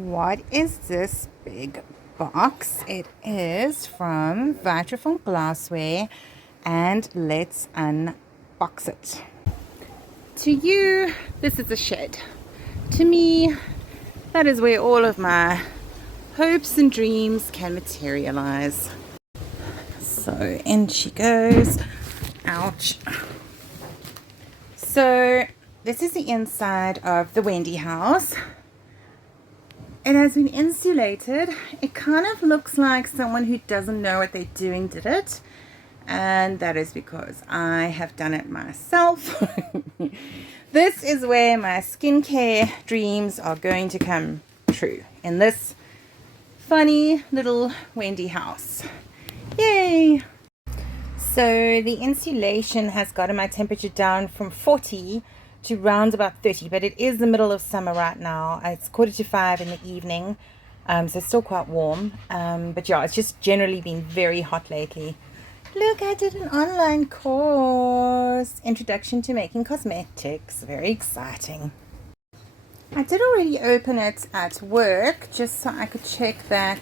What is this big box? It is from Vitrafilm Glassware, and let's unbox it. To you, this is a shed. To me, that is where all of my hopes and dreams can materialize. So in she goes. Ouch. So this is the inside of the Wendy house. It has been insulated. It kind of looks like someone who doesn't know what they're doing did it. And that is because I have done it myself. This is where my skincare dreams are going to come true. In this funny little Wendy house. Yay! So the insulation has gotten my temperature down from 40 to round about 30, but it is the middle of summer right now. It's 4:45 in the evening, so it's still quite warm. But yeah, it's just generally been very hot lately. Look, I did an online course, Introduction to Making Cosmetics. Very exciting. I did already open it at work just so I could check that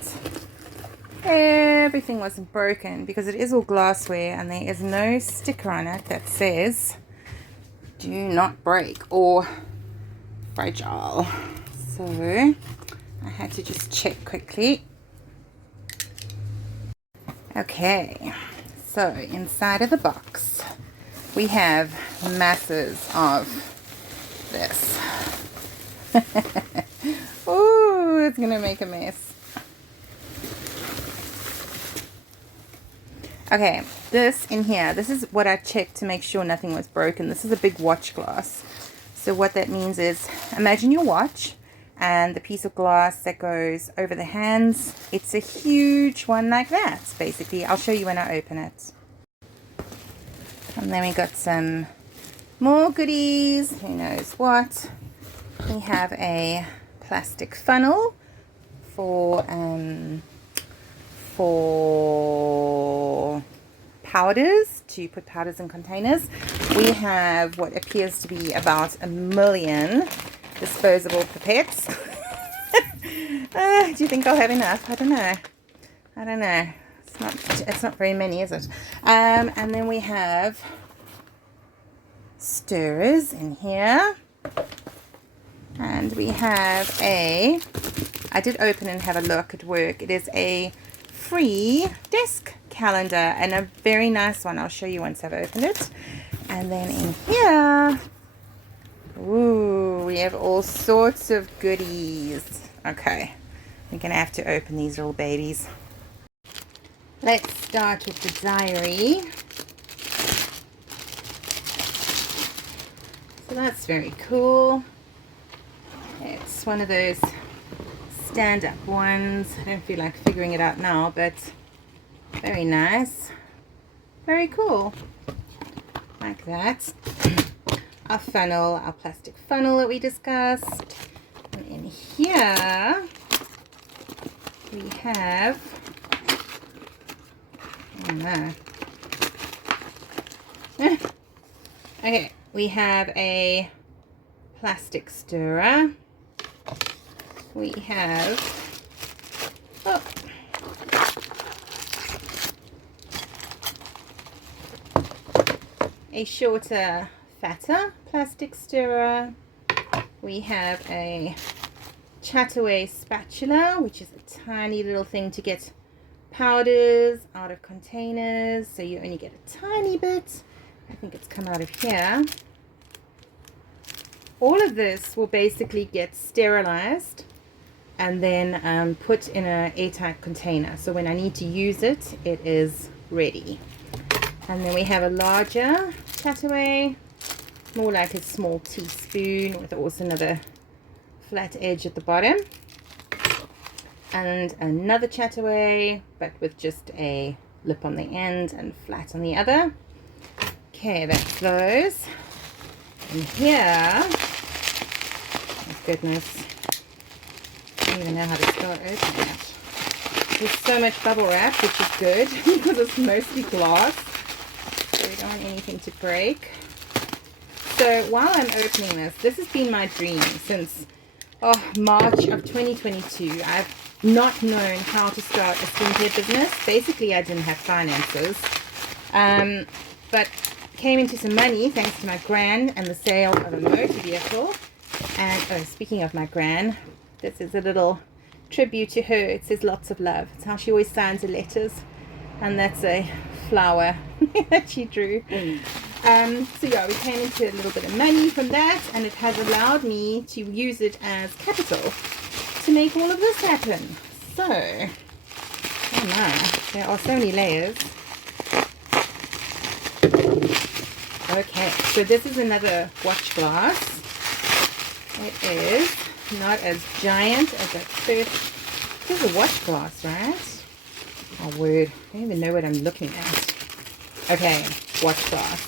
everything wasn't broken, because it is all glassware and there is no sticker on it that says do not break or fragile. So I had to just check quickly. Okay, so inside of the box we have masses of this. Oh, it's gonna make a mess. Okay, this in here, this is what I checked to make sure nothing was broken. This is a big watch glass. So what that means is, imagine your watch and the piece of glass that goes over the hands. It's a huge one like that, basically. I'll show you when I open it. And then we got some more goodies, who knows what. We have a plastic funnel for powders, to put powders in containers. We have what appears to be about 1 million disposable pipettes. Do you think I'll have enough? I don't know. It's not very many, is it? And then we have stirrers in here. And we have I did open and have a look at work. It is a free desk calendar, and a very nice one. I'll show you once I've opened it. And then in here, ooh, we have all sorts of goodies. Okay, we're gonna have to open these little babies. Let's start with the diary. So that's very cool. It's one of those stand-up ones. I don't feel like figuring it out now, but very nice. Very cool. Like that. Our funnel, our plastic funnel that we discussed. And in here we have, oh no. Okay, we have a plastic stirrer. We have a shorter, fatter plastic stirrer. We have a chataway spatula, which is a tiny little thing to get powders out of containers, so you only get a tiny bit. I think it's come out of here. All of this will basically get sterilized and then put in an airtight container, so when I need to use it, it is ready. And then we have a larger chataway, more like a small teaspoon, with also another flat edge at the bottom, and another chataway, but with just a lip on the end and flat on the other. Okay, that's those. And here, oh goodness, I don't even know how to start opening it. There's so much bubble wrap, which is good because it's mostly glass, so we don't want anything to break. So while I'm opening this, this has been my dream since March of 2022. I've not known how to start a skincare business. Basically, I didn't have finances. But came into some money thanks to my gran and the sale of a motor vehicle. And, oh, speaking of my gran, this is a little tribute to her. It says lots of love. It's how she always signs her letters. And that's a flower that she drew. So yeah, we came into a little bit of money from that, and it has allowed me to use it as capital to make all of this happen. So, oh my, there are so many layers. Okay, so this is another watch glass. It is not as giant as that first. This is a watch glass, right? Oh, word. I don't even know what I'm looking at. Okay, watch glass.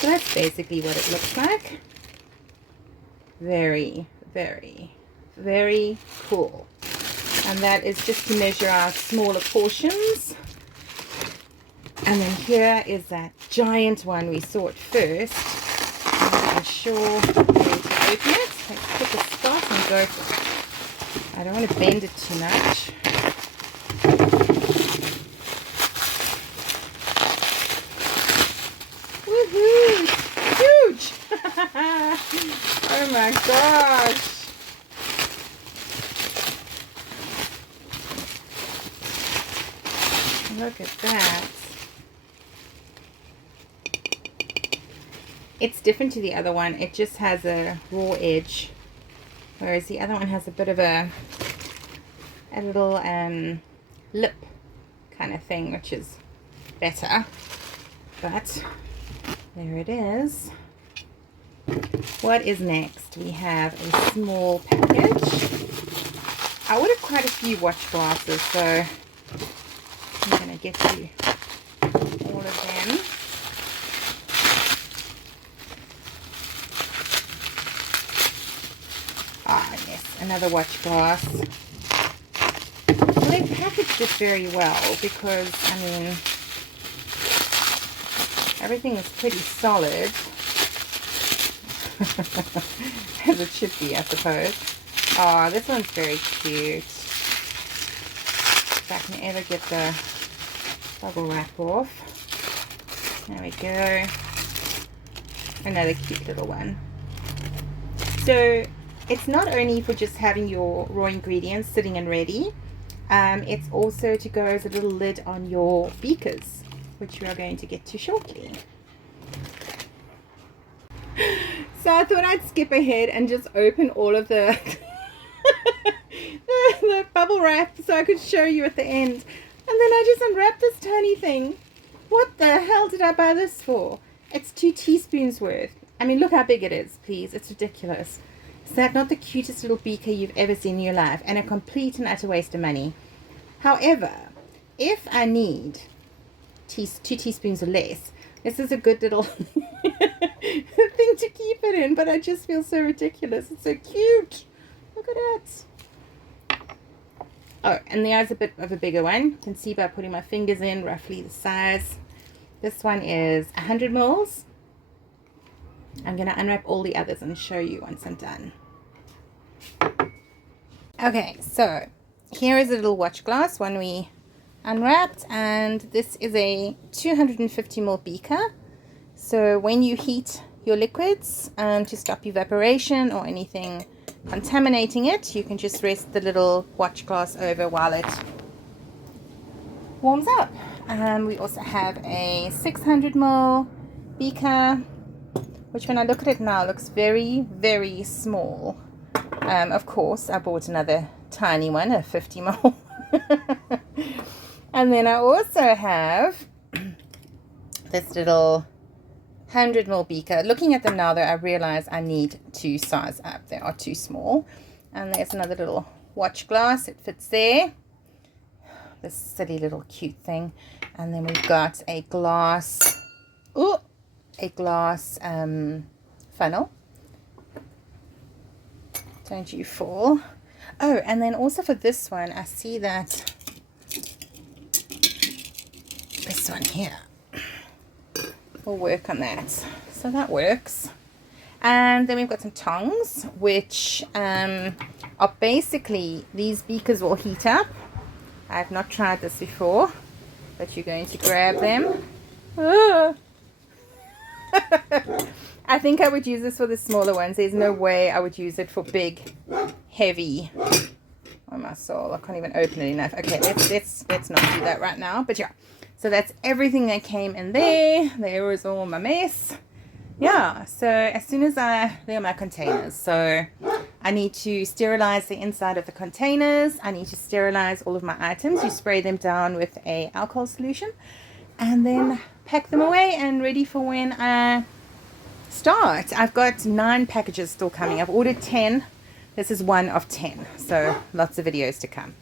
So that's basically what it looks like. Very, very, very cool. And that is just to measure out smaller portions. And then here is that giant one we saw at first. I'm not even sure how to open it. Let's pick a spot and go for it. I don't want to bend it too much. Woohoo! Huge! Oh my gosh! Look at that. It's different to the other one. It just has a raw edge, whereas the other one has a bit of a little lip kind of thing, which is better. But there it is. What is next? We have a small package. I ordered quite a few watch glasses, so I'm going to get you all of them. Ah, yes, another watch glass. Well, they packaged this very well because, I mean, everything is pretty solid. As it should be, I suppose. Oh, this one's very cute. If I can ever get the bubble wrap off. There we go. Another cute little one. So it's not only for just having your raw ingredients sitting and ready. It's also to go as a little lid on your beakers, which we are going to get to shortly. So I thought I'd skip ahead and just open all of the the bubble wrap so I could show you at the end. And then I just unwrapped this tiny thing. What the hell did I buy this for? It's 2 teaspoons worth. I mean, look how big it is, please. It's ridiculous. Is that not the cutest little beaker you've ever seen in your life? And a complete and utter waste of money. However, if I need 2 teaspoons or less, this is a good little thing to keep it in, but I just feel so ridiculous. It's so cute. Look at it. Oh, and there's a bit of a bigger one. You can see by putting my fingers in roughly the size. This one is 100 mils. I'm going to unwrap all the others and show you once I'm done. Okay, so here is a little watch glass, one we unwrapped, and this is a 250 ml beaker. So when you heat your liquids to stop evaporation or anything contaminating it, you can just rest the little watch glass over while it warms up. We also have a 600 ml beaker, which when I look at it now looks very, very small. Of course, I bought another tiny one, a 50 ml. And then I also have this little 100 ml beaker. Looking at them now, though, I realize I need to size up. They are too small. And there's another little watch glass. It fits there. This silly little cute thing. And then we've got a glass, funnel. Don't you fall. Oh, and then also for this one, I see that this one here will work on that. So that works. And then we've got some tongs, which are basically, these beakers will heat up. I have not tried this before, but you're going to grab them. Ah. I think I would use this for the smaller ones. There's no way I would use it for big, heavy. Oh my soul, I can't even open it enough. Okay, let's not do that right now. But yeah, so that's everything that came in there. There was all my mess. Yeah, so as soon as there are my containers. So I need to sterilize the inside of the containers. I need to sterilize all of my items. You spray them down with a alcohol solution and then pack them away and ready for when I start. I've got 9 packages still coming. I've ordered 10. This is one of 10. So lots of videos to come.